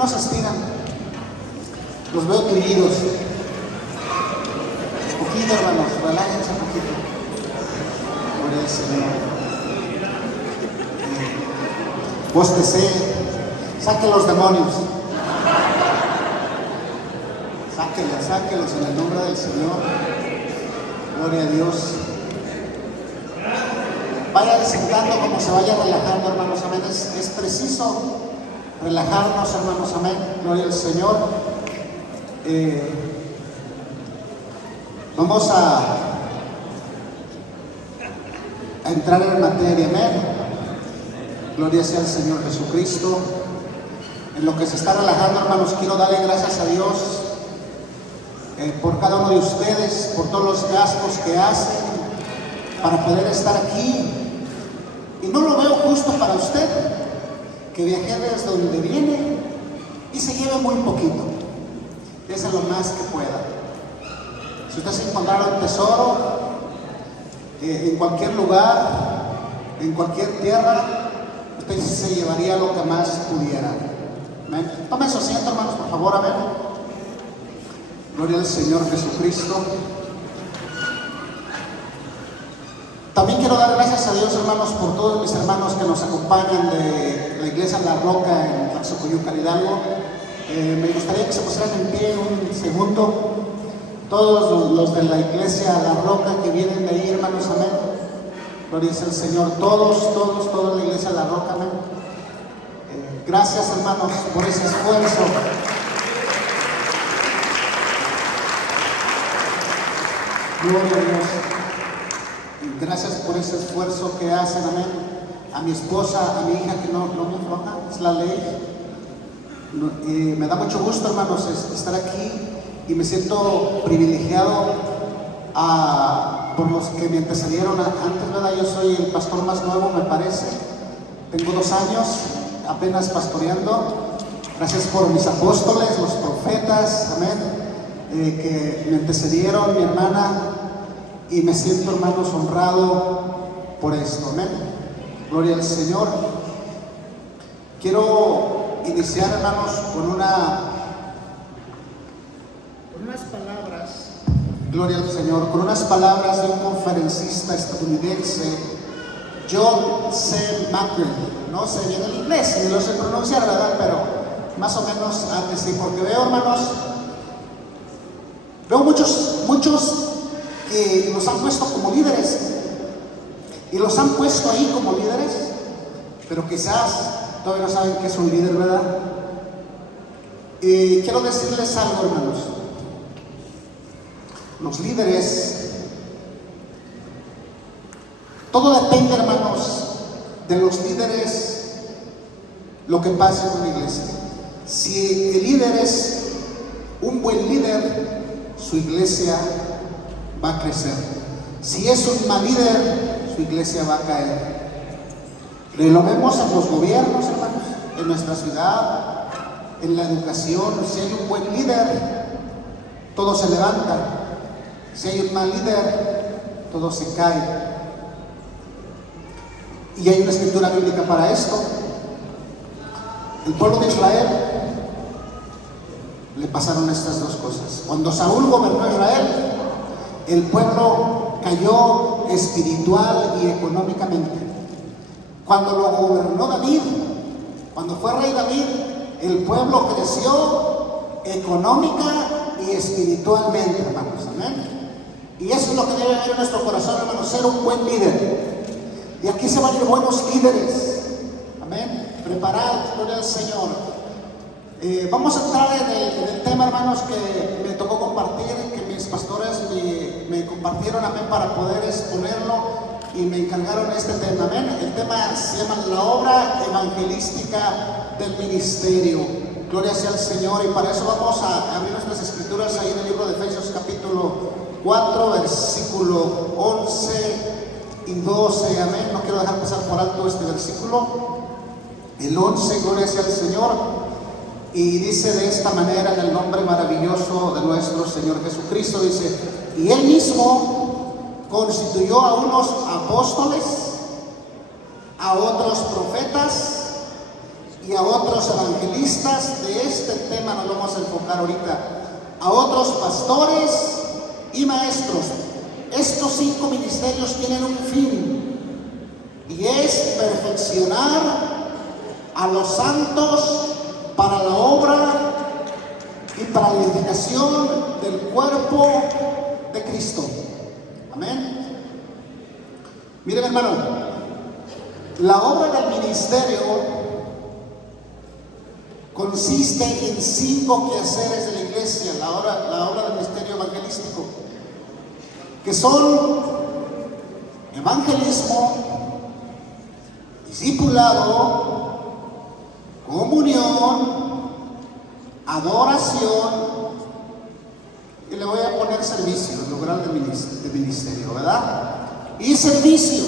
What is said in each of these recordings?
no se estiran? Los veo tullidos. Poquito, hermanos, relájense un poquito. Gloria al Señor. Bóstese, saque los demonios. Sáquelos en el nombre del Señor. Gloria a Dios. Vaya desencando como se vaya relajando, hermanos, amén. Es preciso relajarnos, hermanos, amén. Gloria al Señor. Vamos a entrar en materia, amén. Gloria sea al Señor Jesucristo. En lo que se está relajando, hermanos, quiero darle gracias a Dios por cada uno de ustedes, por todos los gastos que hacen para poder estar aquí. Y no lo veo justo para usted que viaje desde donde viene y se lleve muy poquito. Dese lo más que pueda. Si usted se encontrara un tesoro en cualquier lugar, en cualquier tierra, usted se llevaría lo que más pudiera. Amén. Tomen su asiento, hermanos, por favor, a ver. Gloria al Señor Jesucristo. También quiero dar gracias a Dios, hermanos, por todos mis hermanos que nos acompañan de la iglesia La Roca en Tlaxcoyucan, Hidalgo. Me gustaría que se pusieran en pie un segundo. Todos los de la iglesia La Roca que vienen de ahí, hermanos, amén. Gloria al Señor. Todos la iglesia La Roca, amén. Gracias, hermanos, por ese esfuerzo. Gloria a Dios. Gracias por ese esfuerzo que hacen, amén. A mi esposa, a mi hija que no me afloja, es la ley. Me da mucho gusto, hermanos, estar aquí y me siento privilegiado por los que me antecedieron antes, ¿verdad? Yo soy el pastor más nuevo, me parece. Tengo 2 años apenas pastoreando. Gracias por mis apóstoles, los profetas, amén. Que me antecedieron, mi hermana, y me siento, hermanos, honrado por esto, amén. Gloria al Señor. Quiero iniciar, hermanos, con unas palabras, gloria al Señor, con unas palabras de un conferencista estadounidense, John C. McCrae. No sé bien el inglés, ni lo sé pronunciar, ¿verdad? Pero más o menos antes sí, porque veo, hermanos, muchos que los han puesto como líderes y los han puesto ahí como líderes, pero quizás todavía no saben que es un líder, ¿verdad? Y quiero decirles algo, hermanos. Los líderes, todo depende, hermanos, de los líderes, lo que pasa en una iglesia. Si el líder es un buen líder, su iglesia va a crecer. Si es un mal líder, su iglesia va a caer. Lo vemos en los gobiernos, hermanos, en nuestra ciudad, en la educación. Si hay un buen líder, todo se levanta. Si hay un mal líder, todo se cae. Y hay una escritura bíblica para esto. El pueblo de Israel le pasaron estas 2 cosas. Cuando Saúl gobernó Israel, el pueblo cayó espiritual y económicamente. Cuando lo gobernó David, cuando fue rey David, el pueblo creció económica y espiritualmente, hermanos, amén. Y eso es lo que debe haber en nuestro corazón, hermanos, ser un buen líder. Y aquí se van a ir buenos líderes, amén. Preparados, gloria al Señor. Vamos a entrar en el tema, hermanos, que me tocó compartir, que mis pastores me compartieron, amén, para poder exponerlo, y me encargaron este tema, amén. El tema se llama la obra evangelística del ministerio. Gloria sea al Señor. Y para eso vamos a abrir nuestras escrituras ahí en el libro de Efesios capítulo 4, versículo 11 y 12, amén. No quiero dejar pasar por alto este versículo, el 11, gloria sea al Señor. Y dice de esta manera, en el nombre maravilloso de nuestro Señor Jesucristo, dice: y Él mismo constituyó a unos apóstoles, a otros profetas, y a otros evangelistas. De este tema nos vamos a enfocar ahorita. A otros pastores y maestros. Estos 5 ministerios tienen un fin, y es perfeccionar a los santos para la obra y para la edificación del cuerpo de Cristo. Amén. Miren, hermano, la obra del ministerio consiste en 5 quehaceres de la iglesia, la obra del ministerio evangelístico, que son evangelismo, discipulado, comunión, adoración, y le voy a poner servicio en lugar de ministerio, ¿verdad? Y servicio.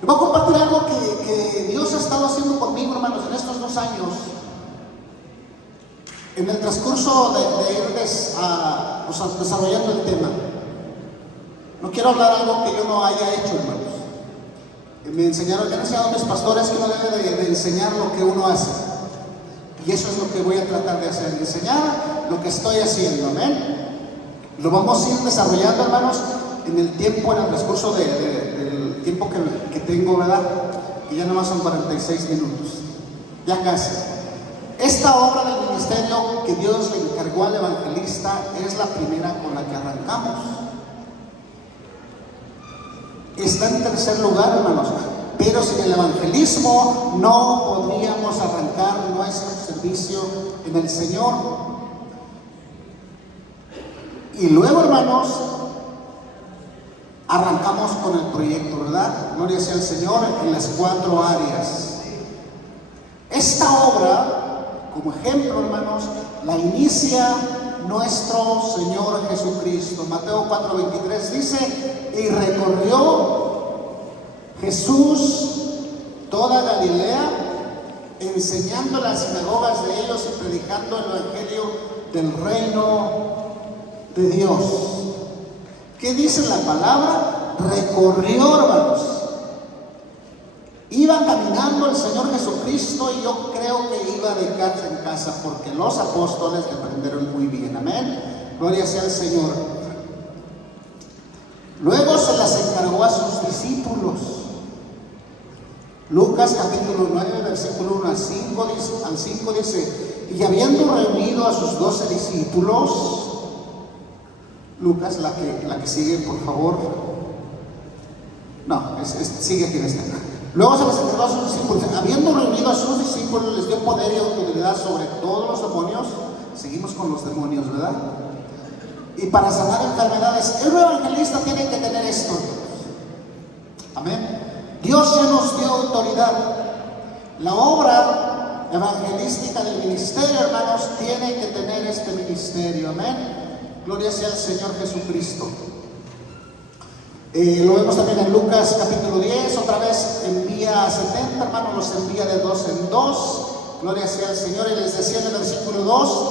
Le voy a compartir algo que Dios ha estado haciendo conmigo, hermanos, en estos 2 años. En el transcurso de ir desarrollando el tema. No quiero hablar algo que yo no haya hecho, hermanos. Me han enseñado mis pastores que uno debe de enseñar lo que uno hace. Y eso es lo que voy a tratar de hacer, enseñar lo que estoy haciendo, amén. Lo vamos a ir desarrollando, hermanos, en el tiempo, en el transcurso del tiempo que tengo, ¿verdad? Y ya nomás son 46 minutos, ya casi. Esta obra del ministerio que Dios le encargó al evangelista es la primera con la que arrancamos. Está en tercer lugar, hermanos. Pero sin el evangelismo no podríamos arrancar nuestro servicio en el Señor. Y luego, hermanos, arrancamos con el proyecto, ¿verdad? Gloria sea al Señor, en las 4 áreas. Esta obra, como ejemplo, hermanos, la inicia nuestro Señor Jesucristo. Mateo 4:23 dice: y recorrió Jesús toda Galilea, enseñando las sinagogas de ellos y predicando el evangelio del reino de Dios. ¿Qué dice la palabra? Recorrió, hermanos. Iba caminando el Señor Jesucristo, y yo creo que iba de casa en casa, porque los apóstoles le aprendieron muy bien. Amén. Gloria sea al Señor. Luego se las encargó a sus discípulos. Lucas capítulo 9, versículo 1 al 5 dice: y habiendo reunido a sus 12 discípulos, Lucas, la que sigue, por favor. No, sigue aquí en esta. Luego se les entregó a sus discípulos. Habiendo reunido a sus discípulos, les dio poder y autoridad sobre todos los demonios. Seguimos con los demonios, ¿verdad? Y para sanar enfermedades. El evangelista tiene que tener esto. Amén. Dios ya nos dio autoridad. La obra evangelística del ministerio, hermanos, tiene que tener este ministerio. Amén. Gloria sea al Señor Jesucristo. Lo vemos también en Lucas capítulo 10. Otra vez envía a 70, hermanos, los envía de 2 en 2. Gloria sea al Señor. Y les decía en el versículo 2: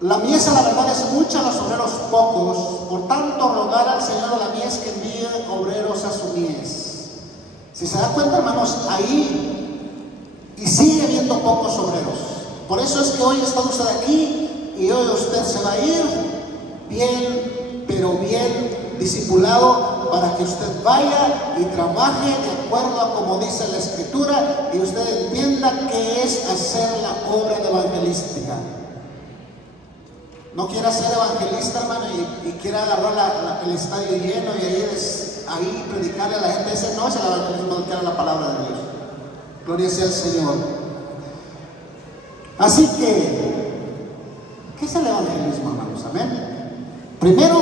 la mies, la verdad, es mucha, los obreros pocos. Por tanto, rogar al Señor a la mies que envíe obreros a su mies. Si se da cuenta, hermanos, ahí y sigue habiendo pocos obreros. Por eso es que hoy está usted aquí, y hoy usted se va a ir bien, pero bien discipulado, para que usted vaya y trabaje de acuerdo a como dice la Escritura, y usted entienda qué es hacer la obra de evangelística. No quiera ser evangelista, hermano, y quiera agarrar el estadio lleno y ahí predicarle a la gente. Ese no es el evangelismo que era la palabra de Dios. Gloria sea al Señor. Así que, ¿qué es el evangelismo, hermanos? Amén. Primero,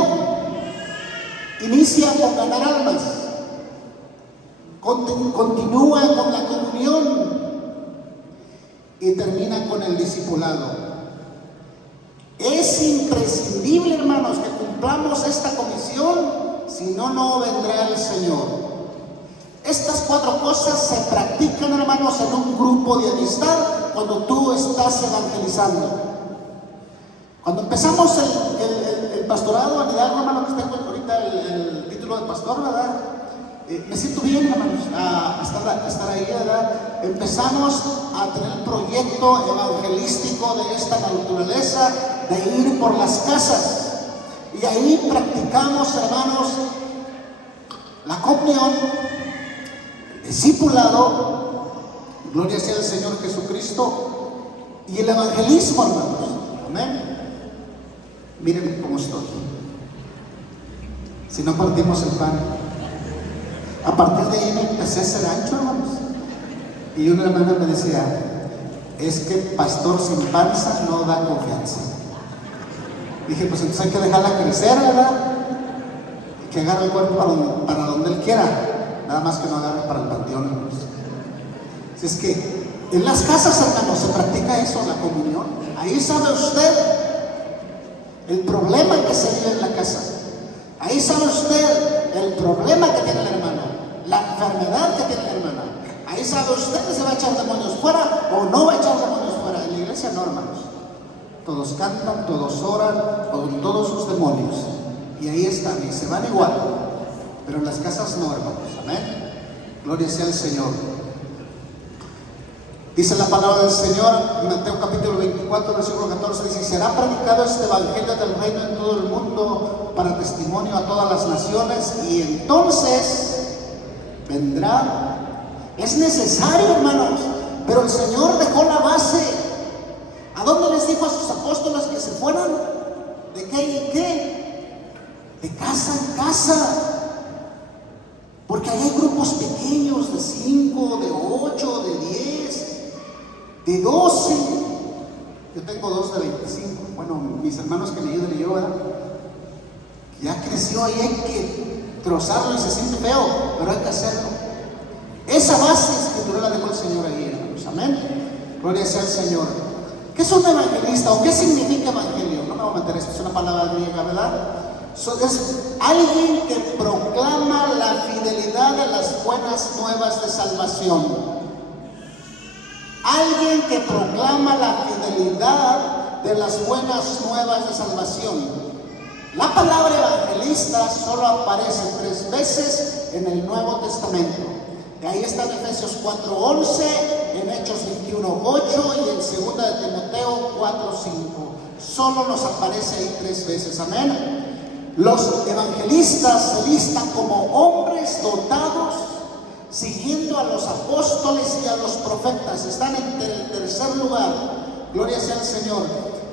inicia con ganar almas. Continúa con la comunión y termina con el discipulado. Es imprescindible, hermanos, que cumplamos esta comisión, si no, no vendrá el Señor. Estas 4 cosas se practican, hermanos, en un grupo de amistad cuando tú estás evangelizando. Cuando empezamos el pastorado en Hidalgo, hermano, que está ahorita el título de pastor, ¿verdad? Me siento bien, hermanos, a estar ahí, ¿verdad? Empezamos a tener el proyecto evangelístico de esta naturaleza, de ir por las casas. Y ahí practicamos, hermanos, la comunión, el discipulado, gloria sea al Señor Jesucristo, y el evangelismo, hermanos. Amén. Miren cómo estoy. Si no partimos el pan. A partir de ahí me empecé a hacer ancho, hermanos. Y una hermana me decía, es que pastor sin panza no da confianza. Dije, pues entonces hay que dejarla crecer, ¿verdad? Y que agarre el cuerpo para donde él quiera. Nada más que no agarre para el panteón, hermanos. Si es que en las casas, hermanos, se practica eso, la comunión. Ahí sabe usted el problema que se vive en la casa. Ahí sabe usted el problema que tiene el hermano, la enfermedad que tiene la hermana. Ahí sabe usted que se va a echar demonios fuera o no va a echar demonios fuera. En la iglesia no, hermanos. Todos cantan, todos oran con todos sus demonios. Y ahí están, y se van igual. Pero en las casas no, hermanos. Amén. Gloria sea al Señor. Dice la palabra del Señor en Mateo capítulo 24, versículo 14, dice: será predicado este evangelio del reino en todo el mundo para testimonio a todas las naciones, y entonces vendrá. Es necesario, hermanos, pero el Señor dejó la base. ¿A dónde les dijo a sus apóstoles que se fueran? ¿De qué y qué? De casa en casa. Porque ahí hay grupos pequeños de 5, de 8, de 10, de 12. Yo tengo 2 de 25. Bueno, mis hermanos que me ayudan y yo, ¿verdad? Ya creció, ahí hay que trozarlo y se siente feo, pero hay que hacerlo. Esa base escritural la dejó el Señor ahí, hermanos. Amén. Gloria sea al Señor. ¿Qué es un evangelista o qué significa evangelio? No me voy a meter eso, es una palabra griega, ¿verdad? Es alguien que proclama la fidelidad de las buenas nuevas de salvación. Alguien que proclama la fidelidad de las buenas nuevas de salvación. La palabra evangelista solo aparece 3 veces en el Nuevo Testamento. Y ahí está en Efesios 4:11, en Hechos 21:8 y en 2 de Timoteo 4:5. Solo nos aparece ahí 3 veces. Amén. Los evangelistas se listan como hombres dotados, siguiendo a los apóstoles y a los profetas. Están en el tercer lugar. Gloria sea al Señor.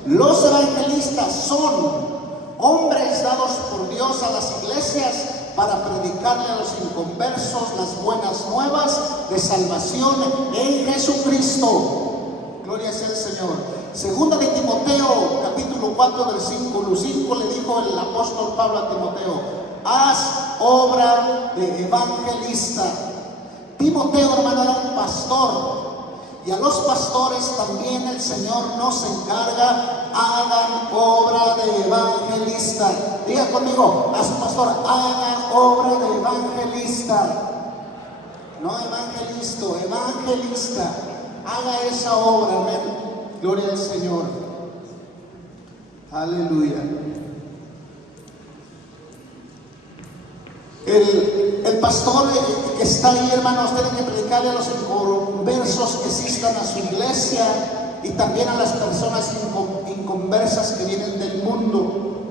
Los evangelistas son hombres dados por Dios a las iglesias para predicarle a los inconversos las buenas nuevas de salvación en Jesucristo. Gloria sea al Señor. Segunda de Timoteo, capítulo 4, versículo 5, le dijo el apóstol Pablo a Timoteo: haz obra de evangelista. Timoteo, hermano, era un pastor. Y a los pastores también el Señor nos encarga: hagan obra de evangelista. Diga conmigo, a su pastor: hagan obra de evangelista. No evangelisto, evangelista. Haga esa obra, amén. Gloria al Señor. Aleluya. El pastor que está ahí, hermanos, tiene que predicarle a los inconversos que asistan a su iglesia y también a las personas inconversas que vienen del mundo.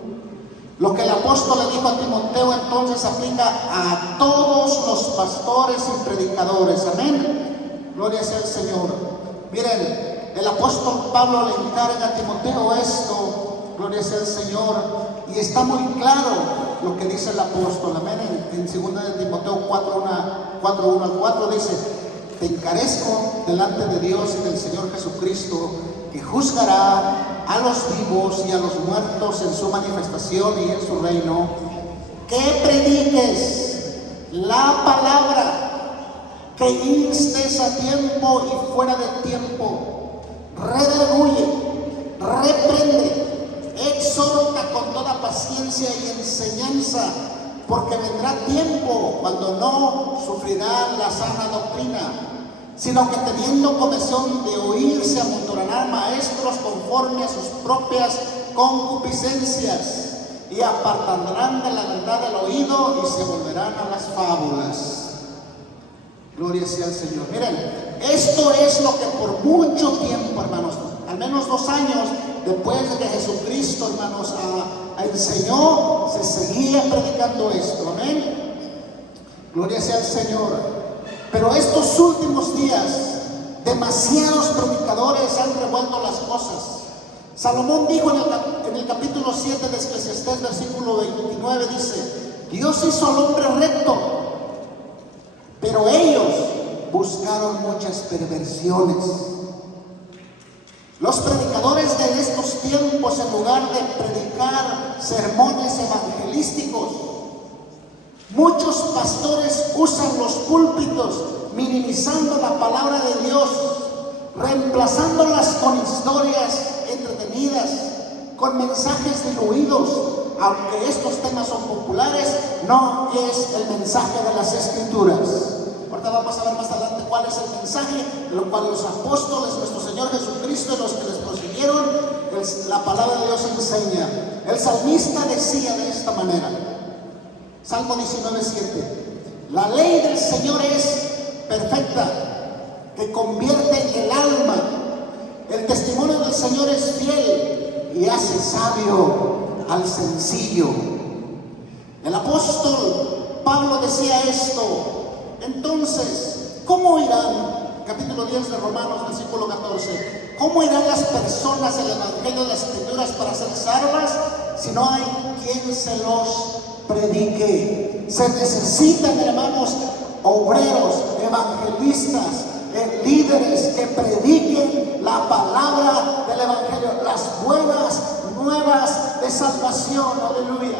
Lo que el apóstol le dijo a Timoteo entonces aplica a todos los pastores y predicadores. Amén. Gloria sea al Señor. Miren, el apóstol Pablo le encarga a Timoteo esto. Gloria sea al Señor. Y está muy claro lo que dice el apóstol. Amén. En 2 de Timoteo 4:1 al 4 dice: te encarezco delante de Dios y del Señor Jesucristo, que juzgará a los vivos y a los muertos en su manifestación y en su reino, que prediques la palabra, que instes a tiempo y fuera de tiempo, redarguye, reprende, exhorta con toda paciencia y enseñanza, porque vendrá tiempo cuando no sufrirán la sana doctrina, sino que teniendo comezón de oír se amontonarán maestros conforme a sus propias concupiscencias, y apartarán de la verdad el oído y se volverán a las fábulas. Gloria sea al Señor. Miren, esto es lo que por mucho tiempo, hermanos, al menos 2 años después de que Jesucristo, hermanos, enseñó, se seguía predicando esto. Amén. Gloria sea al Señor. Pero estos últimos días, demasiados predicadores han revuelto las cosas. Salomón dijo en el capítulo 7 de Eclesiastés, versículo 29, dice: Dios hizo al hombre recto, pero ellos buscaron muchas perversiones. Los predicadores de estos tiempos, en lugar de predicar sermones evangelísticos, muchos pastores usan los púlpitos minimizando la palabra de Dios, reemplazándolas con historias entretenidas, con mensajes diluidos. Aunque estos temas son populares, no es el mensaje de las Escrituras. Ahorita vamos a ver más adelante cuál es el mensaje, lo cual los apóstoles, nuestro Señor Jesucristo y los que les prosiguieron, la palabra de Dios enseña. El salmista decía de esta manera, Salmo 19:7: La ley del Señor es perfecta, que convierte el alma. El testimonio del Señor es fiel y hace sabio al sencillo. El apóstol Pablo decía esto. Entonces, ¿cómo irán? Capítulo 10 de Romanos, versículo 14. ¿Cómo irán las personas el evangelio de las Escrituras para ser salvas si no hay quien se los predique? Se necesitan, hermanos, obreros, evangelistas, líderes que prediquen la palabra del evangelio, las buenas nuevas de salvación. Aleluya.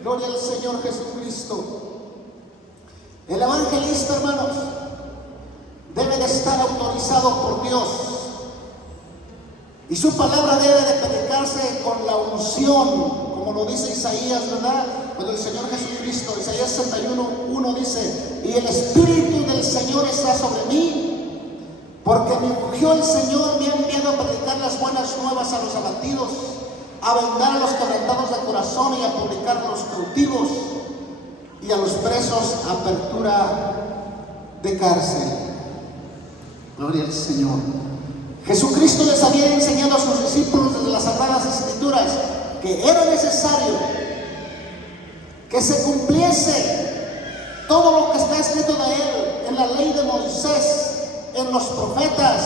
Gloria al Señor Jesucristo. El evangelista, hermanos, debe de estar autorizado por Dios, y su palabra debe de predicarse con la unción, como lo dice Isaías, ¿verdad? Cuando el Señor Jesucristo, Isaías 61:1 dice: Y el Espíritu del Señor está sobre mí, porque me ungió el Señor, me ha enviado a predicar las buenas nuevas a los abatidos, a vendar a los quebrantados de corazón y a publicar a los cautivos, y a los presos apertura de cárcel. Gloria al Señor. Jesucristo les había enseñado a sus discípulos desde las Sagradas Escrituras que era necesario que se cumpliese todo lo que está escrito de Él en la ley de Moisés, en los profetas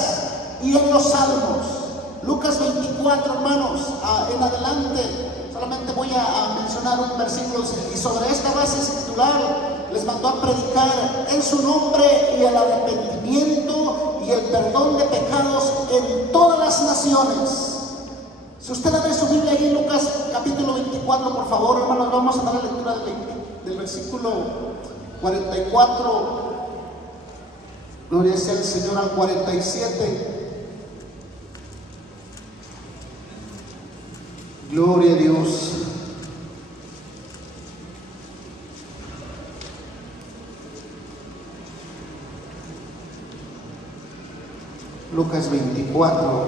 y en los salmos. Lucas 24, hermanos, en adelante. Solamente voy a mencionar un versículo, y sobre esta base escritural les mandó a predicar en su nombre y el arrepentimiento y el perdón de pecados en todas las naciones. Si usted abre su Biblia ahí en Lucas capítulo 24, por favor, hermanos, vamos a dar la lectura del versículo 44, gloria sea al Señor, al 47. Gloria a Dios. Lucas 24,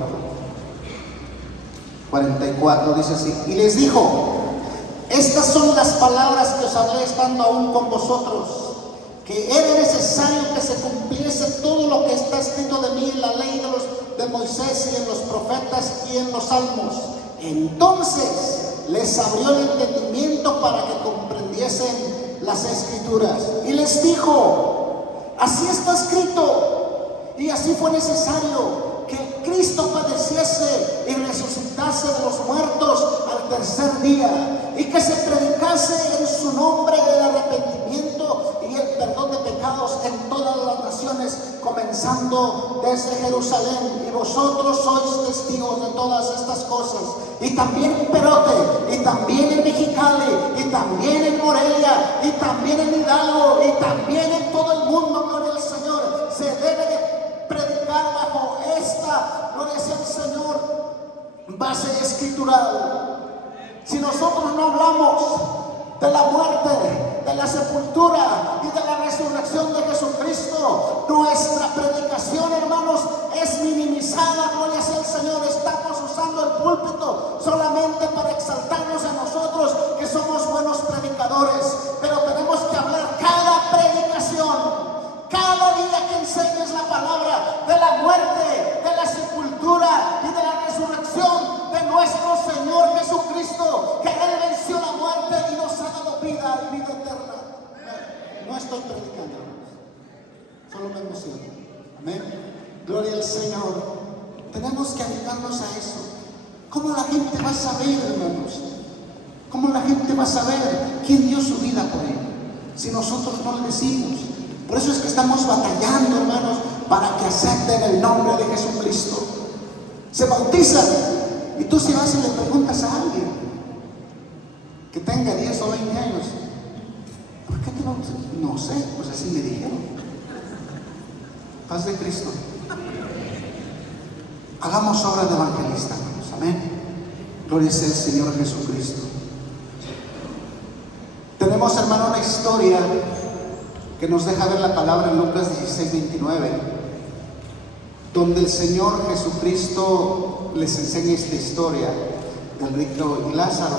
44 dice así: Y les dijo: Estas son las palabras que os hablé estando aún con vosotros, que era necesario que se cumpliese todo lo que está escrito de mí en la ley de Moisés y en los profetas y en los salmos. Entonces les abrió el entendimiento para que comprendiesen las Escrituras. Y les dijo: Así está escrito, y así fue necesario que Cristo padeciese y resucitase de los muertos al tercer día, y que se predicase en su nombre el arrepentimiento y el perdón de pecados en todas las naciones, comenzando desde Jerusalén. Y vosotros sois testigos de todas estas cosas. Y también en Perote, y también en Mexicali, y también en Morelia, y también en Hidalgo, y también en todo el mundo. Gloria al Señor. Se debe de predicar bajo esta, gloria sea al Señor, base escritural. Si nosotros no hablamos de la muerte, de la sepultura y de la resurrección de Jesucristo, nuestra predicación, hermanos, es minimizada. Gloria sea al Señor. Estamos usando el púlpito solamente para exaltarnos a nosotros salvación. Amén. Gloria al Señor. Tenemos que dedicarnos a eso. ¿Cómo la gente va a saber, hermanos? ¿Cómo la gente va a saber quién dio su vida por él si nosotros no le decimos? Por eso es que estamos batallando, hermanos, para que acepten el nombre de Jesucristo. Se bautizan y tú si vas y le preguntas a alguien que tenga 10 o 20 años, ¿por qué te bautizas? No sé, pues así me dijeron. Paz de Cristo. Hagamos obra de evangelista, hermanos. Amén. Gloria sea el Señor Jesucristo. Tenemos, hermano, una historia que nos deja ver la palabra en Lucas 16:29, donde el Señor Jesucristo les enseña esta historia del rico y Lázaro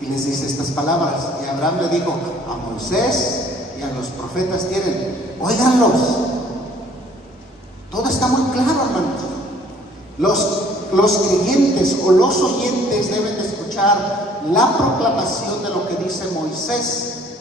y les dice estas palabras. Y Abraham le dijo: a Moisés y a los profetas tienen, óiganlos. Todo está muy claro, hermanos. Los creyentes o los oyentes deben de escuchar la proclamación de lo que dice Moisés.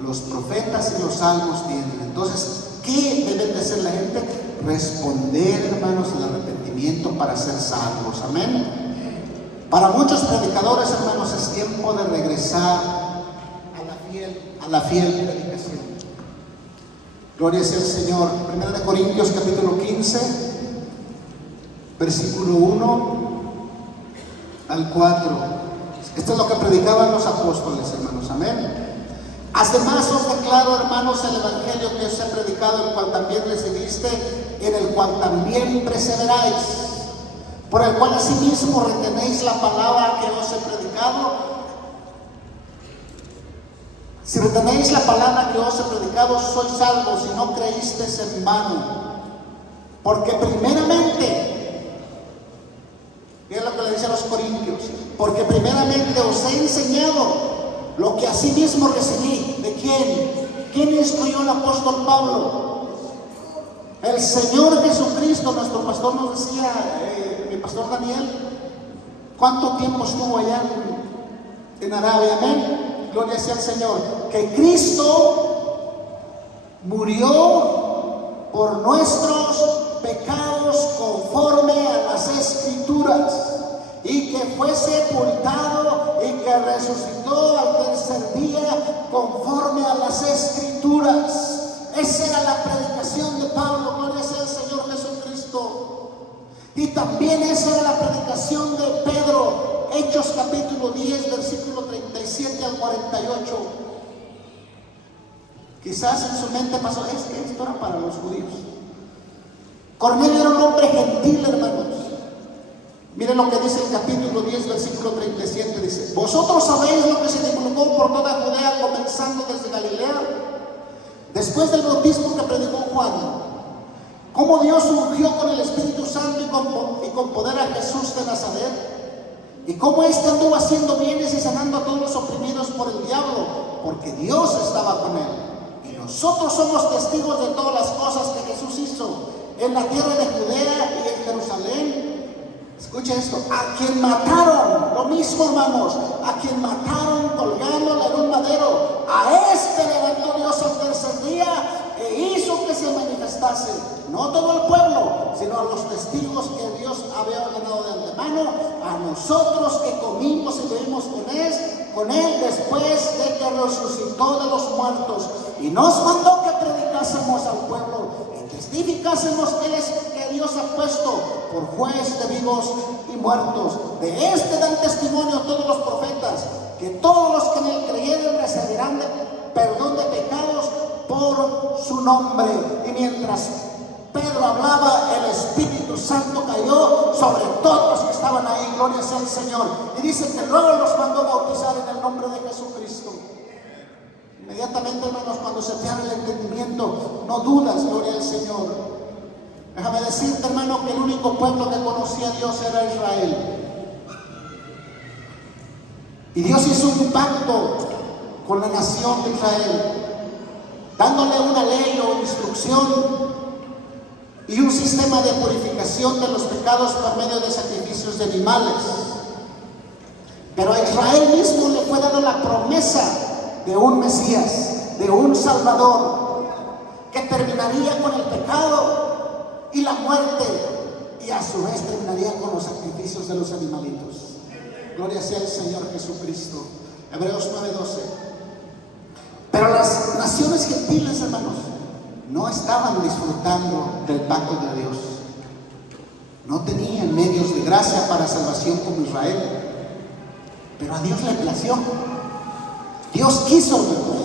Los profetas y los salmos tienen. Entonces, ¿qué deben de hacer la gente? Responder, hermanos, al arrepentimiento para ser salvos. Amén. Para muchos predicadores, hermanos, es tiempo de regresar a la fiel predicación. Gloria sea el Señor. 1 Corintios capítulo 15, versículo 1 al 4. Esto es lo que predicaban los apóstoles, hermanos. Amén. Además os declaro, hermanos, el evangelio que os he predicado, el cual también recibiste, en el cual también perseveráis, por el cual asimismo retenéis la palabra que os he predicado. Si retenéis la palabra que os he predicado, sois salvos, si no creísteis en vano. Porque primeramente, ¿qué es lo que le dice a los corintios? Porque primeramente os he enseñado lo que asimismo recibí. ¿De quién? ¿Quién instruyó al apóstol Pablo? El Señor Jesucristo. Nuestro pastor nos decía, mi pastor Daniel, ¿cuánto tiempo estuvo allá en Arabia? Amén. Gloria sea al Señor. Que Cristo murió por nuestros pecados conforme a las Escrituras, y que fue sepultado y que resucitó al tercer día conforme a las Escrituras. Esa era la predicación de Pablo. Gloria sea el Señor Jesucristo. Y también esa era la predicación de Pedro. Hechos capítulo 10, versículo 37 al 48. Quizás en su mente pasó, es que esto era para los judíos. Cornelio era un hombre gentil, hermanos. Miren lo que dice el capítulo 10, versículo 37, dice: vosotros sabéis lo que se divulgó por toda Judea, comenzando desde Galilea, después del bautismo que predicó Juan, cómo Dios ungió con el Espíritu Santo y con poder a Jesús de Nazaret, y cómo éste anduvo haciendo bienes y sanando a todos los oprimidos por el diablo, porque Dios estaba con él. Y nosotros somos testigos de todas las cosas que Jesús hizo en la tierra de Judea y en Jerusalén. Escucha esto: a quien mataron, lo mismo, hermanos, a quien mataron colgándole en un madero, a este levantó Dios al tercer día e hizo que se manifestase, no todo el pueblo, sino a los testigos que Dios había ordenado de antemano, a nosotros que comimos y bebimos con él después de que resucitó de los muertos, y nos mandó que predicásemos al pueblo y testificásemos que Dios ha puesto por juez de vivos y muertos. De este dan testimonio todos los profetas, que todos los que en él creyeren recibirán perdón de pecados por su nombre. Y mientras Pedro hablaba, el Espíritu Santo cayó sobre todos los que estaban ahí. Gloria sea al Señor. Y dice que luego los mandó bautizar en el nombre de Jesucristo. Inmediatamente, hermanos, cuando se te abre el entendimiento, no dudas. Gloria al Señor. Déjame decirte, hermano, que el único pueblo que conocía a Dios era Israel. Y Dios hizo un pacto con la nación de Israel, dándole una ley o instrucción y un sistema de purificación de los pecados por medio de sacrificios de animales. Pero a Israel mismo le fue dada la promesa de un Mesías, de un Salvador, que terminaría con el pecado y la muerte, y a su vez terminaría con los sacrificios de los animalitos. Gloria sea el Señor Jesucristo. Hebreos 9:12. Pero las naciones gentiles, hermanos, no estaban disfrutando del pacto de Dios. No tenían medios de gracia para salvación como Israel. Pero a Dios le plació. Dios quiso, hermanos,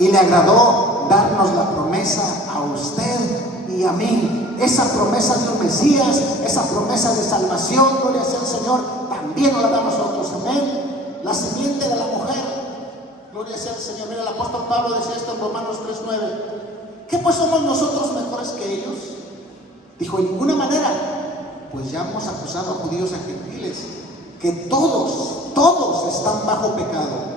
y le agradó darnos la promesa a usted y a mí. Esa promesa de un Mesías, esa promesa de salvación, gloria sea el Señor, también nos la da a nosotros. Amén. La simiente de la mujer. Gloria sea al Señor. Mira, el apóstol Pablo decía esto en Romanos 3:9. ¿Qué pues somos nosotros mejores que ellos? Dijo, en ninguna manera, pues ya hemos acusado a judíos y a gentiles, que todos están bajo pecado.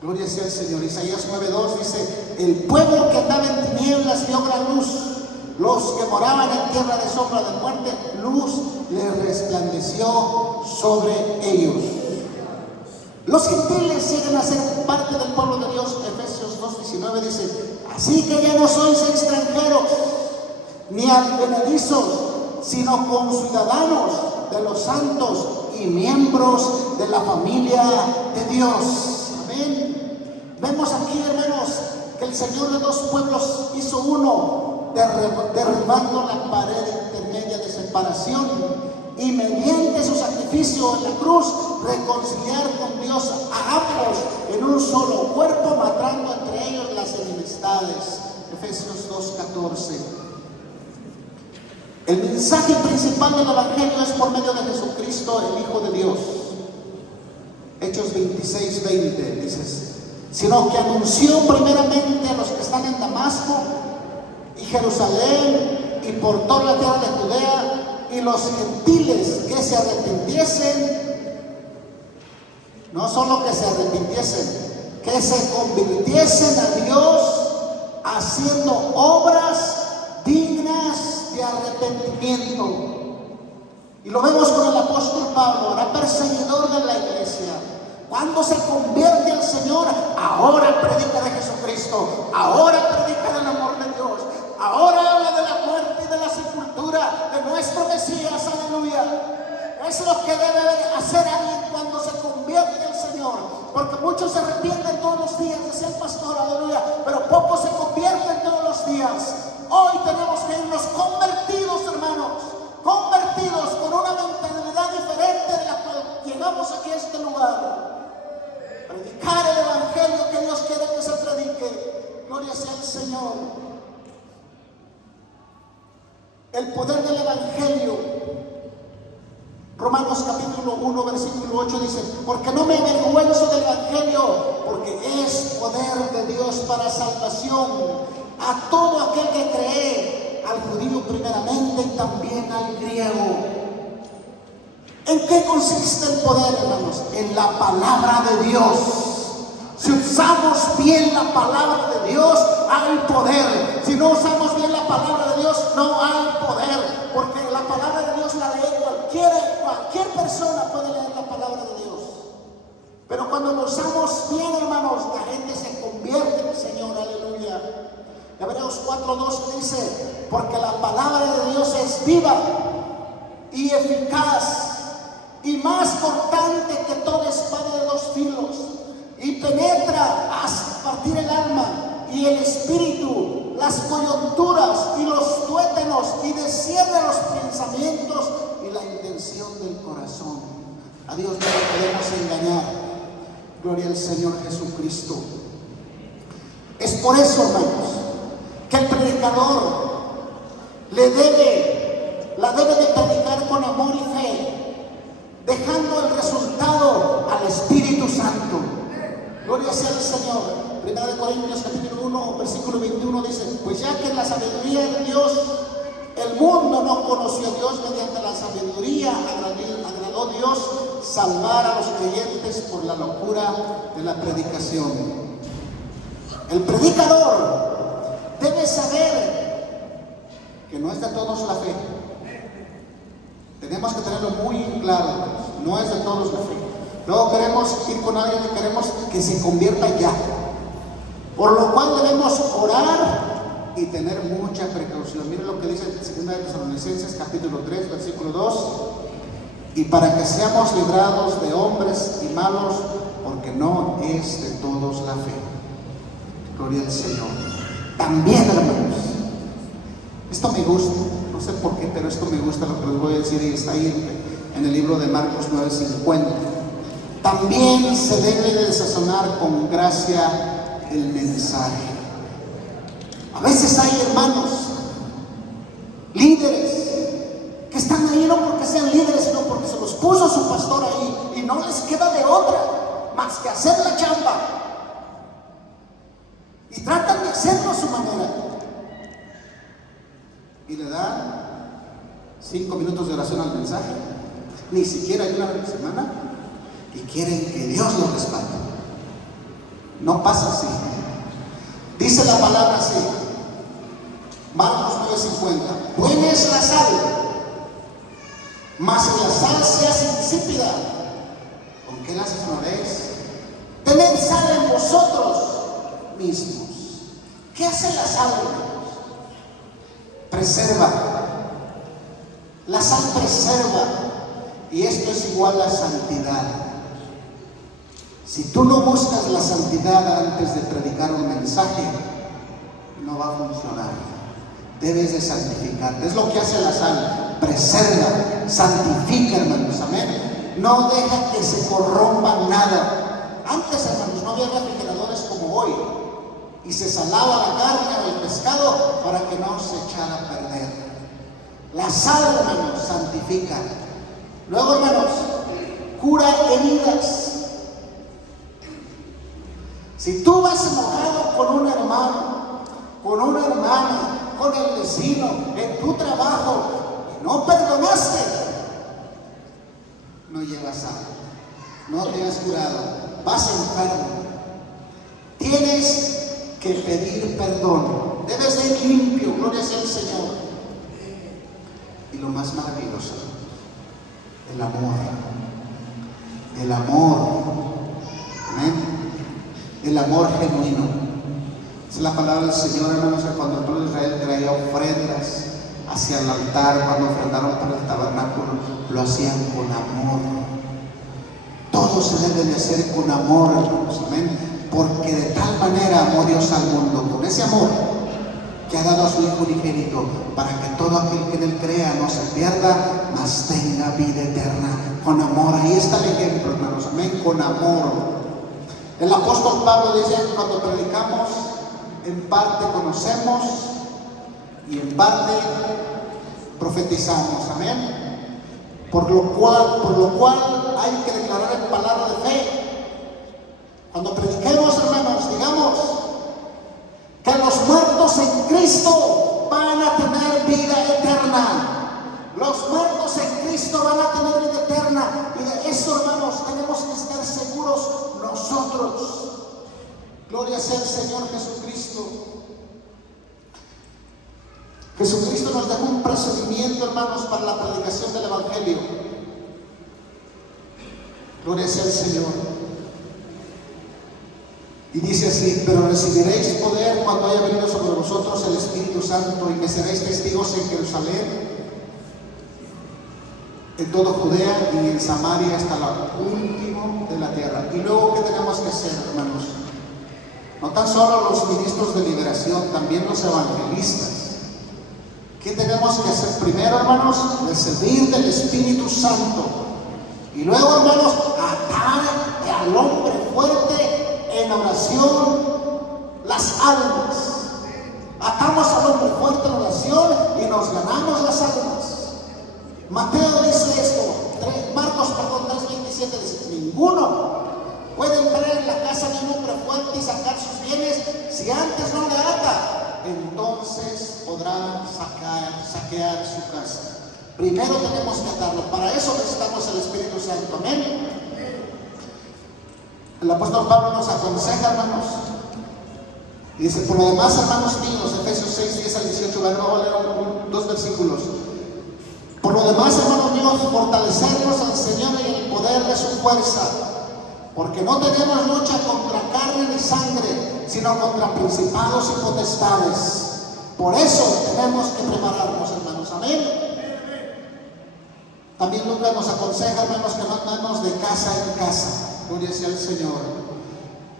Gloria sea al Señor. Isaías 9:2 dice, el pueblo que andaba en tinieblas vio gran luz. Los que moraban en tierra de sombra de muerte, luz les resplandeció sobre ellos. Los gentiles llegan a ser parte del pueblo de Dios. Efesios 2:19 dice, así que ya no sois extranjeros ni advenedizos, sino conciudadanos de los santos y miembros de la familia de Dios. Amén. Vemos aquí, hermanos, que el Señor de dos pueblos hizo uno, derribando la pared intermedia de separación, y mediante su sacrificio en la cruz reconciliar con Dios a ambos en un solo cuerpo, matando entre ellos las enemistades. Efesios 2:14. El mensaje principal del Evangelio es por medio de Jesucristo, el Hijo de Dios. Hechos 26:20 dice, sino que anunció primeramente a los que están en Damasco y Jerusalén y por toda la tierra de Judea, y los gentiles que se arrepintiesen, no solo que se arrepintiesen, que se convirtiesen a Dios haciendo obras dignas de arrepentimiento. Y lo vemos con el apóstol Pablo, era perseguidor de la iglesia. Cuando se convierte al Señor, ahora predica de Jesucristo, ahora predica del amor de Dios, ahora habla de la muerte y de la sepultura de nuestro Mesías. Aleluya. Es lo que debe hacer alguien cuando se convierte al Señor, porque muchos se arrepienten todos los días, decía el pastor, aleluya, pero pocos se convierten todos los días. Hoy tenemos que irnos convertidos, hermanos, convertidos con una mentalidad diferente de la cual llegamos aquí a este lugar. Predicar el Evangelio que Dios quiere que se predique. Gloria sea al Señor. El poder del Evangelio. Romanos capítulo 1 versículo 8 dice, porque no me avergüenzo del Evangelio, porque es poder de Dios para salvación a todo aquel que cree, al judío primeramente y también al griego. ¿En qué consiste el poder, hermanos? En la palabra de Dios. Si usamos bien la palabra de Dios, hay poder. Si no usamos bien la palabra de Dios, no hay poder. Porque la palabra de Dios la lee cualquier persona puede leer la palabra de Dios. Pero cuando lo usamos bien, hermanos, la gente se convierte en el Señor. Aleluya. Hebreos 4:12 dice, porque la palabra de Dios es viva y eficaz y más cortante que toda espada de dos filos, y penetra hasta partir el alma y el espíritu, las coyunturas y los tuétanos, y discierne los pensamientos y la intención del corazón. A Dios no le podemos engañar. Gloria al Señor Jesucristo. Es por eso, hermanos, que el predicador la debe de predicar con amor y fe, dejando el resultado al Espíritu Santo. Gloria sea al Señor. Primera de Corintios capítulo 1 versículo 21 dice, pues ya que en la sabiduría de Dios el mundo no conoció a Dios, mediante la sabiduría agradó Dios salvar a los creyentes por la locura de la predicación. El predicador debe saber que no es de todos la fe. Tenemos que tenerlo muy claro. No es de todos la fe. Luego queremos ir con alguien y queremos que se convierta ya. Por lo cual debemos orar y tener mucha precaución. Miren lo que dice 2 de Tesalonicenses capítulo 3, versículo 2. Y para que seamos librados de hombres y malos, porque no es de todos la fe. Gloria al Señor. También, hermanos, esto me gusta, no sé por qué, pero esto me gusta lo que les voy a decir, y está ahí en el libro de Marcos 9:50. También se debe de sazonar con gracia el mensaje. A veces hay hermanos, líderes, que están ahí no porque sean líderes, sino porque se los puso su pastor ahí y no les queda de otra más que hacer la chamba. Y tratan de hacerlo a su manera. Y le dan 5 minutos de oración al mensaje. Ni siquiera hay una vez a la semana. Y quieren que Dios los respalde. No pasa así. Dice la palabra así. Marcos 9:50. Buena es la sal, mas si la sal se hace insípida, ¿con qué la sazonaréis? Tened sal en vosotros mismos. ¿Qué hace la sal, hermanos? Preserva. La sal preserva. Y esto es igual a santidad. Si tú no buscas la santidad antes de predicar un mensaje, no va a funcionar. Debes de santificarte. Es lo que hace la sal. Preserva, santifica, hermanos. Amén. No deja que se corrompa nada. Antes, hermanos, no había refrigeradores como hoy. Y se salaba la carne o el pescado para que no se echara a perder. La sal, hermanos, santifica. Luego, hermanos, cura heridas. Si tú vas enojado con un hermano, con una hermana, con el vecino, en tu trabajo, y no perdonaste, no llevas sal, no te has curado, vas enfermo. Tienes que pedir perdón, debes de ir limpio, gloria sea al Señor. Y lo más maravilloso, el amor. El amor. Amén. El amor genuino. Es la palabra del Señor, hermanos, que cuando el pueblo de Israel traía ofrendas hacia el altar, cuando ofrendaron para el tabernáculo, lo hacían con amor. Todo se debe de hacer con amor, hermanos. Amén. Porque de tal manera amó Dios al mundo, con ese amor que ha dado a su Hijo unigénito, para que todo aquel que en él crea no se pierda, mas tenga vida eterna. Con amor. Ahí está el ejemplo, hermanos. Amén. Con amor. El apóstol Pablo dice que cuando predicamos, en parte conocemos y en parte profetizamos. Amén. Por lo cual hay que declarar en palabra de fe. Cuando prediquemos, hermanos, digamos que los muertos en Cristo van a tener vida eterna. Los muertos en Cristo van a tener vida eterna. Y de eso, hermanos, tenemos que estar seguros nosotros. Gloria sea al Señor Jesucristo. Jesucristo nos dejó un procedimiento, hermanos, para la predicación del Evangelio. Gloria sea al Señor. Y dice así: pero recibiréis poder cuando haya venido sobre vosotros el Espíritu Santo, y me seréis testigos en Jerusalén, en toda Judea y en Samaria, hasta lo último de la tierra. Y luego, ¿qué tenemos que hacer, hermanos? No tan solo los ministros de liberación, también los evangelistas. ¿Qué tenemos que hacer primero, hermanos? Recibir del Espíritu Santo. Y luego, hermanos, atar al hombre fuerte en oración las almas. Atamos al hombre fuerte en oración y nos ganamos las almas. Mateo dice esto, Marcos 3:27 dice: ninguno puede entrar en la casa de un hombre fuerte y sacar sus bienes si antes no le ata, entonces podrá saquear su casa. Primero tenemos que atarlo. Para eso necesitamos el Espíritu Santo. Amén. El apóstol Pablo nos aconseja, hermanos, y dice: por lo demás, hermanos míos, Efesios 6:10-18, voy a leer 2 versículos. Por lo demás, hermanos míos, fortalecernos al Señor en el poder de su fuerza, porque no tenemos lucha contra carne ni sangre, sino contra principados y potestades. Por eso tenemos que prepararnos, hermanos. Amén. También Lucas nos aconseja, hermanos, que no andemos de casa en casa. Gloria sea al Señor.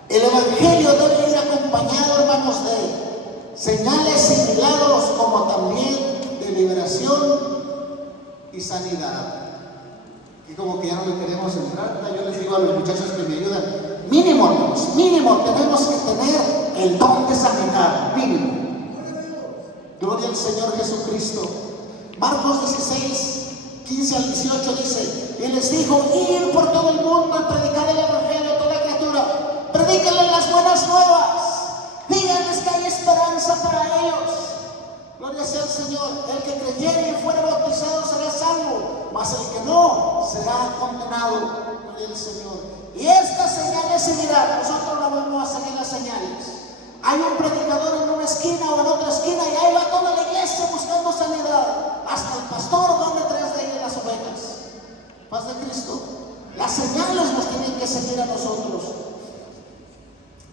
El Evangelio debe ir acompañado, hermanos, de señales y milagros, como también de liberación y sanidad. Y como que ya no le queremos entrar, yo les digo a los muchachos que me ayudan, mínimo, hermanos, mínimo, tenemos que tener el don de sanidad, mínimo. Gloria al Señor Jesucristo. Marcos 16, 15 al 18 dice, y les dijo, ir por todo el mundo y predicar el Evangelio a toda criatura. Predíquenles las buenas nuevas. Díganles que hay esperanza para ellos. Gloria sea al Señor. El que creyere y fuere bautizado será salvo, mas el que no será condenado. Gloria al Señor. Y estas señales seguirán. Nosotros no vamos a seguir las señales. Hay un predicador en una esquina o en otra esquina y ahí va toda la iglesia buscando sanidad. Hasta el pastor va detrás de ella las ovejas. Paz de Cristo. Las señales nos tienen que seguir a nosotros.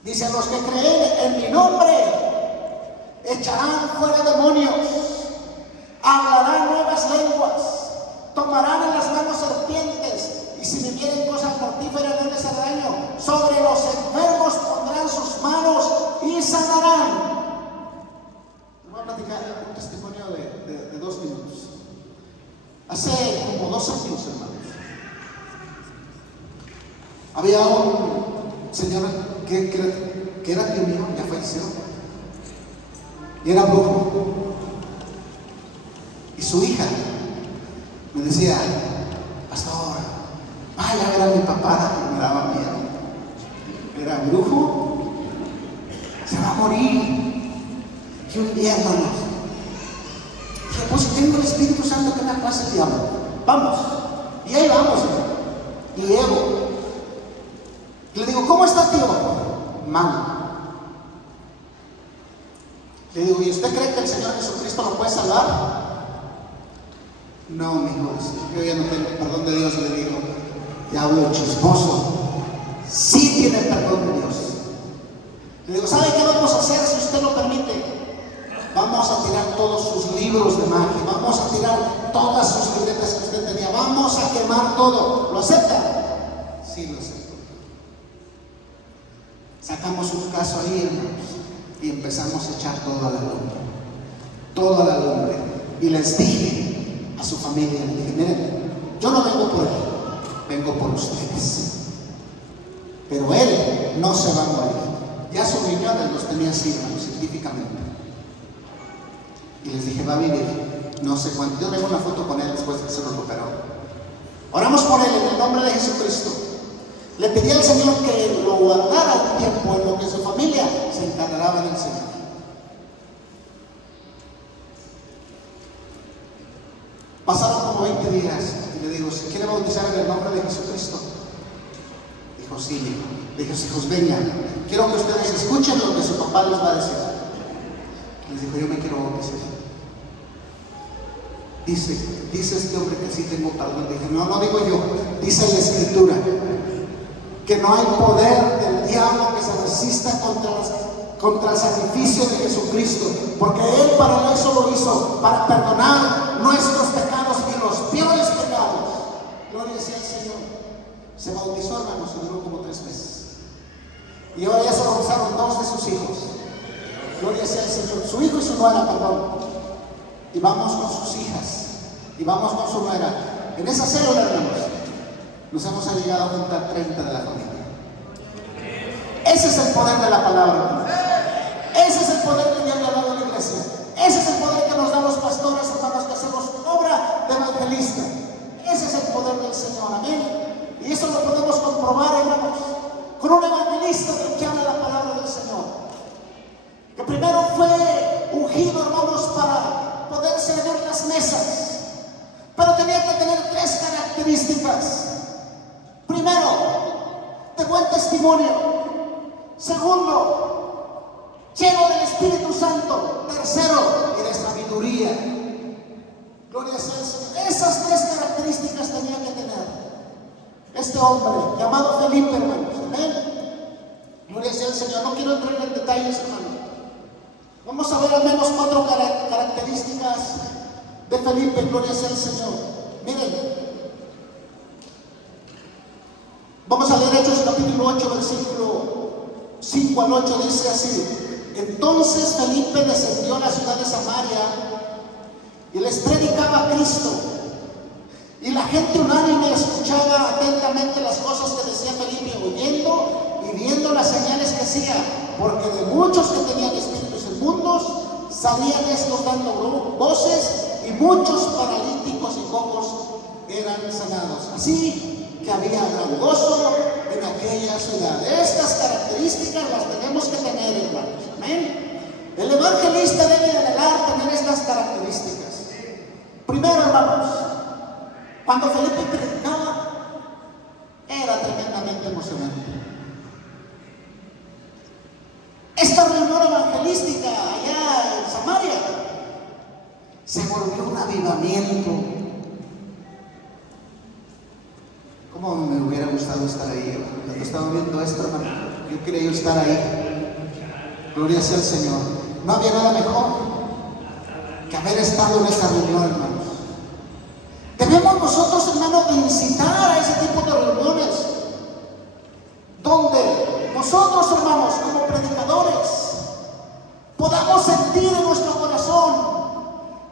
Dice, a los que creen en mi nombre echarán fuera demonios, hablarán nuevas lenguas, tomarán en las manos serpientes, y si bebieren cosas mortíferas no les hará daño. Sobre los enfermos pondrán sus manos y sanarán. Voy a platicar un testimonio de 2 minutos. Hace como 2 años, hermanos, había un señor que era tío mío, ya falleció, y era brujo. Y su hija me decía, pastor, vaya a ver a mi papá. Y me daba miedo. Era brujo, se va a morir. Y un día, hermanos, dije, pues si tengo el Espíritu Santo, que me pasa el diablo. Vamos. Y ahí vamos, hermano. Y llego. Y le digo, ¿cómo está, tío? Mal. Le digo, ¿y usted cree que el Señor Jesucristo lo puede salvar? No, mi hijo, yo ya no tengo perdón de Dios. Le digo, diablo chismoso, sí tiene perdón de Dios. Le digo, ¿sabe qué vamos a hacer si usted lo permite? Vamos a tirar todos sus libros de magia, vamos a tirar todas sus libretas que usted tenía, vamos a quemar todo. ¿Lo acepta? Sí, lo acepto. Sacamos un caso ahí, hermanos, y empezamos a echar toda la lumbre. Y les dije a su familia, les dije, miren, yo no vengo por él, vengo por ustedes. Pero él no se va a morir. Ya sus riñones los tenía así, hermanos, científicamente. Y les dije, va a vivir no sé cuánto. Yo tengo una foto con él después de que se lo recuperó. Oramos por él en el nombre de Jesucristo. Le pedí al Señor que lo guardara un tiempo en lo que su familia se encargaba del Señor. Pasaron como 20 días y le digo, ¿se quiere bautizar en el nombre de Jesucristo? Dijo, sí, hijo. Le dije, hijos, vengan, quiero que ustedes escuchen lo que su papá les va a decir. Les dijo, yo me quiero bautizar. Dice este hombre que sí tengo perdón. Dije, no digo yo, dice la Escritura que no hay poder del diablo que se resista contra el sacrificio de Jesucristo, porque Él para eso lo hizo, para perdonar nuestros pecados y los peores pecados. Gloria sea al Señor. Se bautizó, hermanos, y duró como 3 meses. Y ahora ya se bautizaron 2 de sus hijos. Gloria sea al Señor. Su hijo y su nuera, perdón. Y vamos con sus hijas. Y vamos con su nuera. En esa célula, hermanos, nos hemos llegado a juntar 30 de la familia. Ese es el poder de la palabra, hermanos. Ese es el poder que Dios le ha dado a la iglesia. Ese es el poder que nos dan los pastores, hermanos, que hacemos obra de evangelista. Ese es el poder del Señor, amén. Y eso lo podemos comprobar, hermanos, con un evangelista que habla la palabra del Señor, que primero fue ungido, hermanos, para poder servir las mesas, pero tenía que tener 3 características. Primero, de buen testimonio. Segundo, lleno del Espíritu Santo. Tercero, y de sabiduría. Gloria sea al Señor. Esas 3 características tenía que tener este hombre llamado Felipe, hermanos. Amén. Gloria sea al Señor. No quiero entrar en detalle. reyes, hermano. Vamos a ver al menos 4 características de Felipe, gloria sea el Señor. Miren, vamos a leer Hechos capítulo 8, versículo 5 al 8, dice así: entonces Felipe descendió a la ciudad de Samaria y les predicaba a Cristo. Y la gente unánime escuchaba atentamente las cosas que decía Felipe, oyendo y viendo las señales que hacía, porque de muchos que tenían espíritus inmundos salían estos dando voces, y muchos paralíticos y cojos eran sanados. Así que había gran gozo en aquella ciudad. Estas características las tenemos que tener, hermanos. Amén. El evangelista debe de anhelar tener estas características. Primero, hermanos, cuando Felipe predicaba, era tremendamente emocionante. Esta reunión evangelística allá en Samaria se volvió un avivamiento. ¿Cómo me hubiera gustado estar ahí? Cuando estaba viendo esto, hermano, yo quería estar ahí. Gloria sea al Señor. No había nada mejor que haber estado en esta reunión, hermanos. Debemos nosotros, hermanos, de incitar a ese tipo de reuniones donde nosotros, hermanos, como predicadores, podamos sentir en nuestro corazón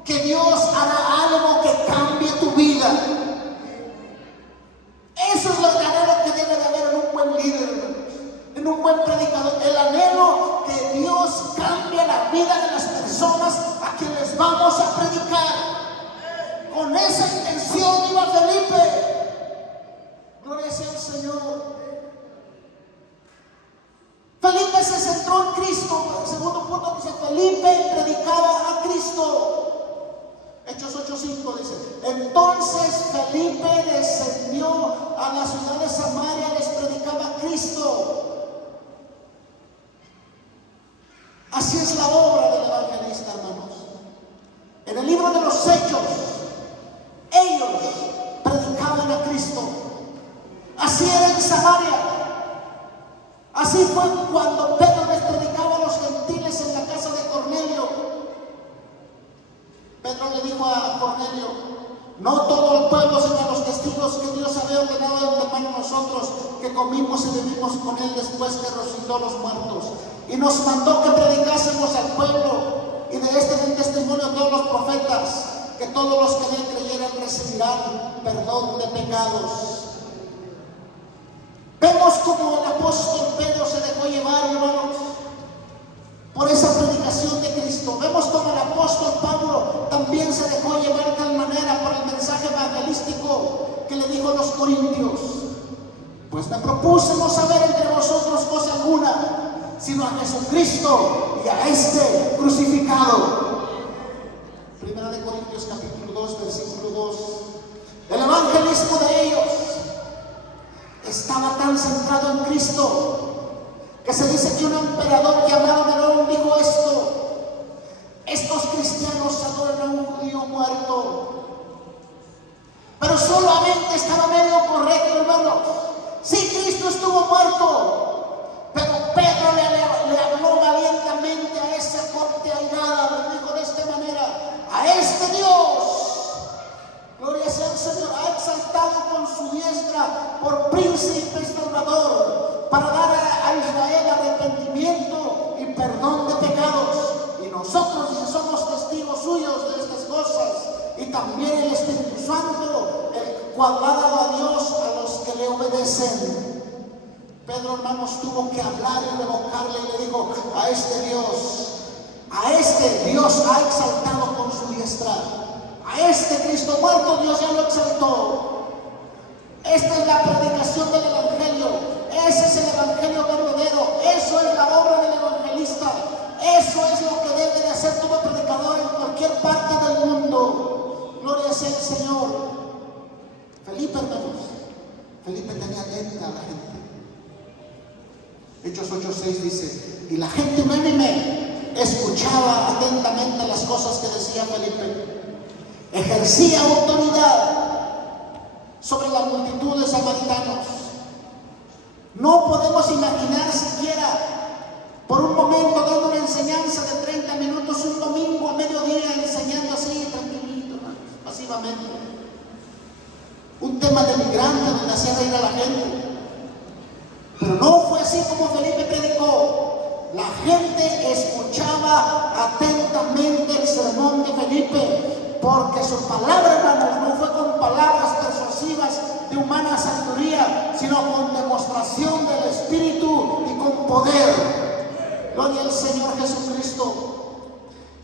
que Dios hará algo que cambie tu vida. Eso es el anhelo que debe de haber en un buen líder, hermanos, en un buen predicador. El anhelo que Dios cambie la vida de las personas a quienes les vamos a predicar. Con esa intención iba Felipe. Gloria sea al Señor. Felipe se centró en Cristo. El segundo punto dice: Felipe predicaba a Cristo. Hechos 8:5 dice: entonces Felipe descendió a la ciudad de Samaria y les predicaba a Cristo. Así es la obra del evangelista, hermanos. En el libro de los Hechos, ellos predicaban a Cristo. Así era en Samaria. Así fue cuando Pedro les predicaba a los gentiles en la casa de Cornelio. Pedro le dijo a Cornelio: no todo el pueblo será los testigos que Dios había ordenado de mano a nosotros, que comimos y bebimos con él después que resucitó a los muertos. Y nos mandó que predicásemos al pueblo. Y de este den testimonio todos los profetas, que todos los que en él creyeran recibirán perdón de pecados. Vemos como el apóstol Pedro se dejó llevar, hermanos, por esa predicación de Cristo. Vemos como el apóstol Pablo también se dejó llevar de tal manera por el mensaje evangelístico que le dijo a los corintios: pues me propuse no saber entre vosotros cosa alguna, sino a Jesucristo y a este crucificado. Primera de Corintios capítulo 2, versículo 2. El evangelismo de ellos estaba tan centrado en Cristo que se dice que un emperador llamado Nerón dijo esto: estos cristianos adoran a un judío muerto. Pero solamente estaba medio correcto, hermanos. Sí, Cristo estuvo muerto, pero Pedro le habló valientemente a esa corte airada. Le dijo de esta manera: a este Dios, gloria sea al Señor, ha exaltado con su diestra por príncipe y salvador, para dar a Israel arrepentimiento y perdón de pecados. Y nosotros somos testigos suyos de estas cosas, y también el Espíritu Santo, el cual ha dado a Dios a los que le obedecen. Pedro, hermanos, tuvo que hablar y revocarle, y le dijo: a este Dios ha exaltado con su diestra. A este Cristo muerto Dios ya lo exaltó. Esta es la predicación del Evangelio. Ese es el Evangelio verdadero. Eso es la obra del evangelista. Eso es lo que debe de hacer todo predicador en cualquier parte del mundo. Gloria sea al Señor. Felipe, hermanos, Felipe tenía atenta a la gente. Hechos 8:6 dice: y la gente unánime escuchaba atentamente las cosas que decía Felipe. Ejercía autoridad sobre la multitud de samaritanos. No podemos imaginar siquiera por un momento momento dando una enseñanza de 30 minutos un domingo a mediodía, enseñando así, tranquilito, pasivamente. Un tema de migrante donde hacía reír a la gente. Pero no fue así como Felipe predicó. La gente escuchaba atentamente el sermón de Felipe, porque su palabra, hermanos, no fue con palabras persuasivas de humana sabiduría, sino con demostración del Espíritu y con poder. Gloria al Señor Jesucristo.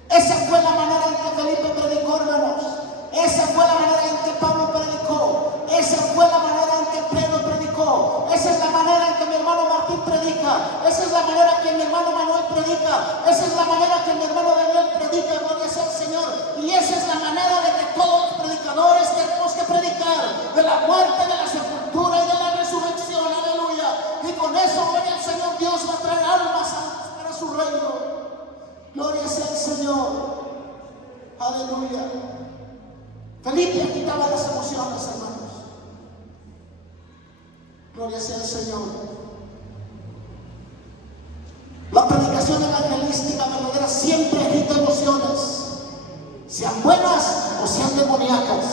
Esa fue la manera en que Felipe predicó, hermanos. Esa fue la manera en que Pablo predicó. Esa fue la manera en que Pedro predicó. Esa es la manera en que mi hermano Martín predica. Esa es la manera en que mi hermano Manuel predica. Esa es la manera que mi hermano Daniel predica. Gloria sea el Señor. Y esa es la manera de que todos los predicadores tenemos que predicar. De la muerte, de la sepultura y de la resurrección. Aleluya. Y con eso, gloria al Señor, Dios va a traer almas para su reino. Gloria sea el Señor. Aleluya. Felipe quitaba las emociones, hermanos. Gloria sea el Señor. La predicación evangelística verdadera siempre agita emociones, sean buenas o sean demoníacas.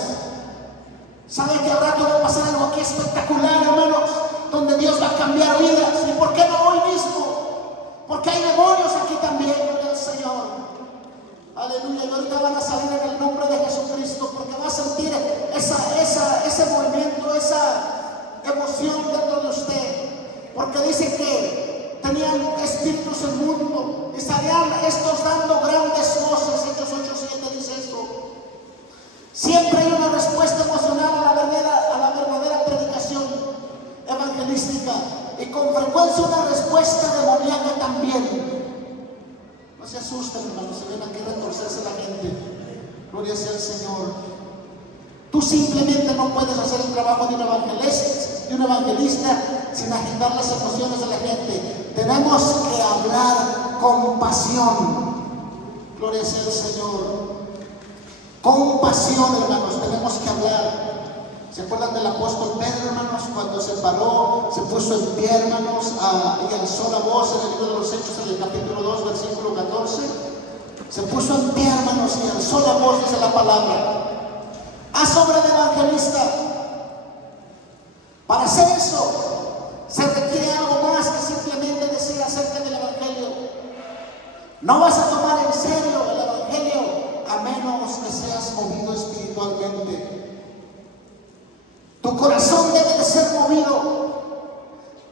¿Sabe que al rato va a pasar algo aquí espectacular, hermanos? Donde Dios va a cambiar vidas. ¿Y por qué no hoy mismo? Porque hay demonios aquí también, gloria al Señor. Aleluya, y ahorita van a salir en el nombre de Jesucristo, porque va a sentir ese movimiento, esa emoción dentro de usted, porque dice que tenían espíritus inmundos y estarían estos dando grandes voces. Hechos 8:7 dice esto. Siempre hay una respuesta emocional a la verdadera predicación evangelística, y con frecuencia una respuesta demoníaca también. No se asusten, hermanos, se ven aquí retorcerse la gente. Gloria sea al Señor. Tú simplemente no puedes hacer el trabajo de un evangelista sin agitar las emociones de la gente. Tenemos que hablar con pasión. Gloria sea al Señor. Con pasión, hermanos, tenemos que hablar. ¿Se acuerdan del apóstol Pedro, hermanos? Cuando se paró, se puso en pie, hermanos, y alzó la voz en el libro de los Hechos, en el capítulo 2, versículo 14. Se puso en pie, hermanos, y alzó la voz, dice la palabra. Haz obra de evangelista. Para hacer eso, se requiere algo más que simplemente decir acerca del evangelio. No vas a tomar en serio el evangelio a menos que seas movido espiritualmente. Tu corazón debe de ser movido.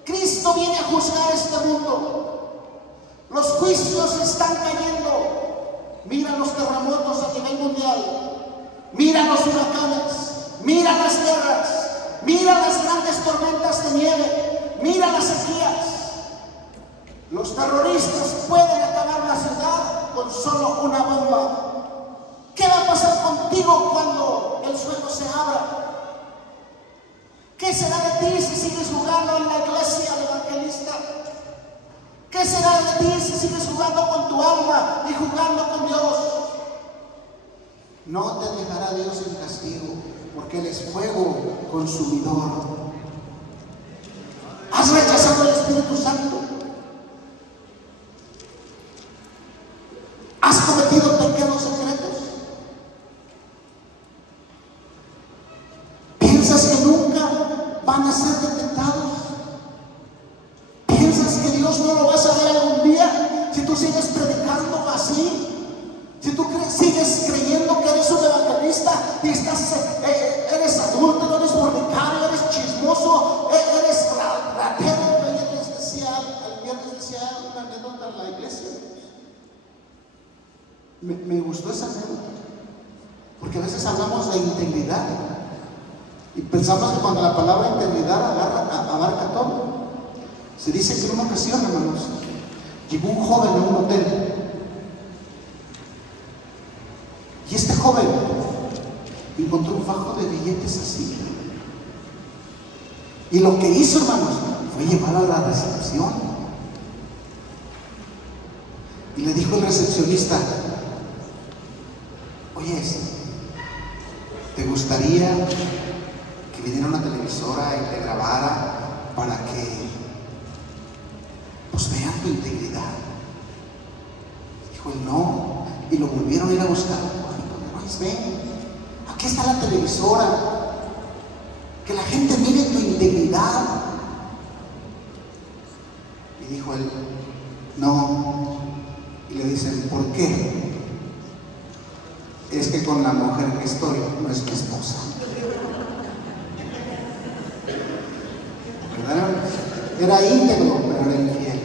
Cristo viene a juzgar este mundo. Los juicios están cayendo. Mira los terremotos a nivel mundial. Mira los huracanes. Mira las guerras. Mira las grandes tormentas de nieve. Mira las sequías. Los terroristas pueden acabar la ciudad con solo una bomba. ¿Qué va a pasar contigo cuando el suelo se abra? ¿Qué será de ti si sigues jugando en la iglesia al evangelista? ¿Qué será de ti si sigues jugando con tu alma y jugando con Dios? No te dejará Dios en castigo, porque Él es fuego consumidor. ¿Has rechazado el Espíritu Santo? ¿Has cometido pecados secretos? ¿Piensas que nunca van a ser detectados? ¿Piensas que Dios no lo vas a ver algún día si tú sigues predicando así? Si tú sigues creyendo que eres un evangelista y eres adúltero, eres fornicario, eres chismoso, eres ratero. El viernes decía una anécdota en la iglesia. Me gustó esa anécdota, porque a veces hablamos de integridad y pensamos que cuando la palabra integridad abarca todo. Se dice que en una ocasión, hermanos, llegó un joven a un hotel, y este joven encontró un fajo de billetes así, y lo que hizo, hermanos, fue llevarlo a la recepción, y le dijo el recepcionista: oye, ¿te gustaría que viniera una televisora y te grabara para que pues vean tu integridad? Dijo él, no. Y lo volvieron a ir a buscar al cuarto. Ven, aquí está la televisora. Que la gente mire tu integridad. Y dijo él, no. Y le dicen, ¿por qué? Es que con la mujer que estoy no es mi esposa. ¿Verdad? Era íntegro, pero era infiel.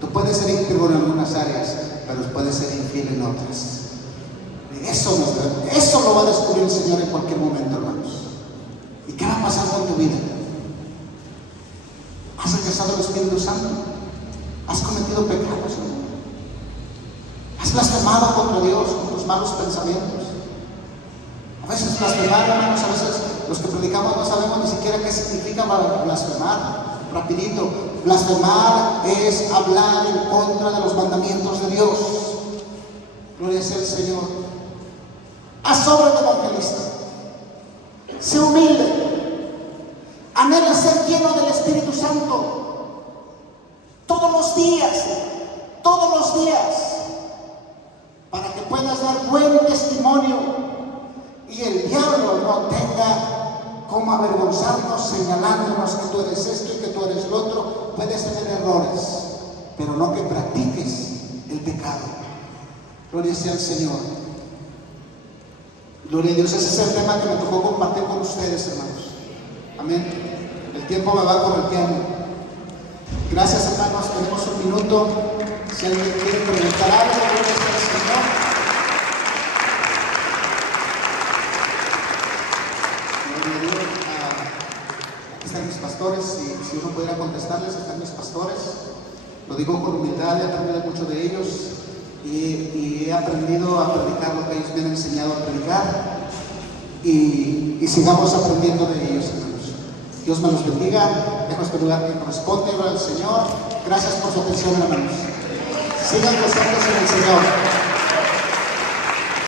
Tú puedes ser íntegro en algunas áreas, pero puedes ser infiel en otras. Eso lo va a descubrir el Señor en cualquier momento, hermanos. ¿Y qué va a pasar con tu vida? ¿Has rechazado el Espíritu Santo? ¿Has cometido pecados? ¿Has blasfemado contra Dios con tus malos pensamientos? A veces blasfemar, hermanos, a veces los que predicamos no sabemos ni siquiera qué significa blasfemar. Rapidito, blasfemar es hablar en contra de los mandamientos de Dios. Gloria sea el Señor. Haz obra de evangelista. Sé humilde. Anhela ser lleno del Espíritu Santo. Todos los días. Para que puedas dar buen testimonio. Y el diablo no tenga cómo avergonzarnos señalándonos que tú eres esto y que tú eres lo otro. Puedes tener errores, pero no que practiques el pecado. Gloria sea al Señor. Gloria a Dios. Ese es el tema que me tocó compartir con ustedes, hermanos. Amén. El tiempo me va corriendo. Gracias, hermanos. Tenemos un minuto. Si alguien quiere preguntar algo, gloria sea al Señor. Gloria a Dios. Aquí están mis pastores. Si uno pudiera contestarles, están mis pastores. Lo digo con humildad, he aprendido mucho de ellos. Y he aprendido a predicar lo que ellos me han enseñado a predicar. Y sigamos aprendiendo de ellos, hermanos. Dios me los bendiga. Dejo este lugar que corresponde al Señor. Gracias por su atención, hermanos. Sigan gozándose en el Señor.